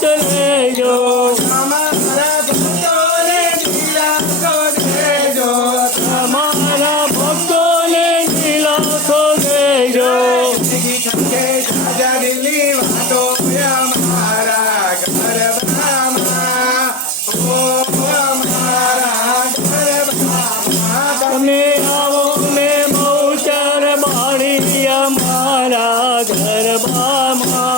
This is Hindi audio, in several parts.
जो हमारा भक्तों जो हमारा भक्तों ने नीला को दे जो दिल्ली वाटो हमारा घर में बहुचर बाड़ी, हमारा घर बामा।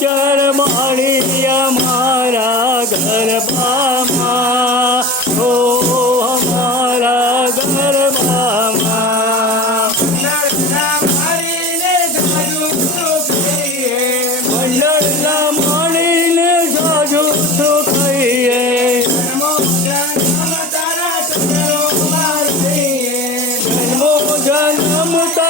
ચર માણી મારા ગરબામાં. ઓ અમારા ગરબામાં. મંડળના માણીને જાજુ તો કહીએ જન્મો જન્મતા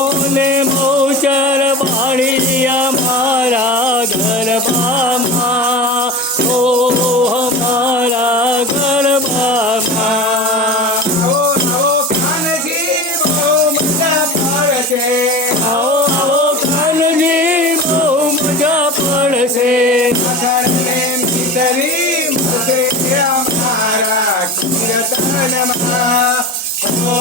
ને બહુચર બાણી અમારા ગરબામાં ઓ અમારા ગરબામાં આવો આવો કાનજી બહુ મજા પડશે આવો આવો કાનજી બહુ મજા પડશે અધરને ભીતરી મળશે અમારા કીર્તનમાં ઓ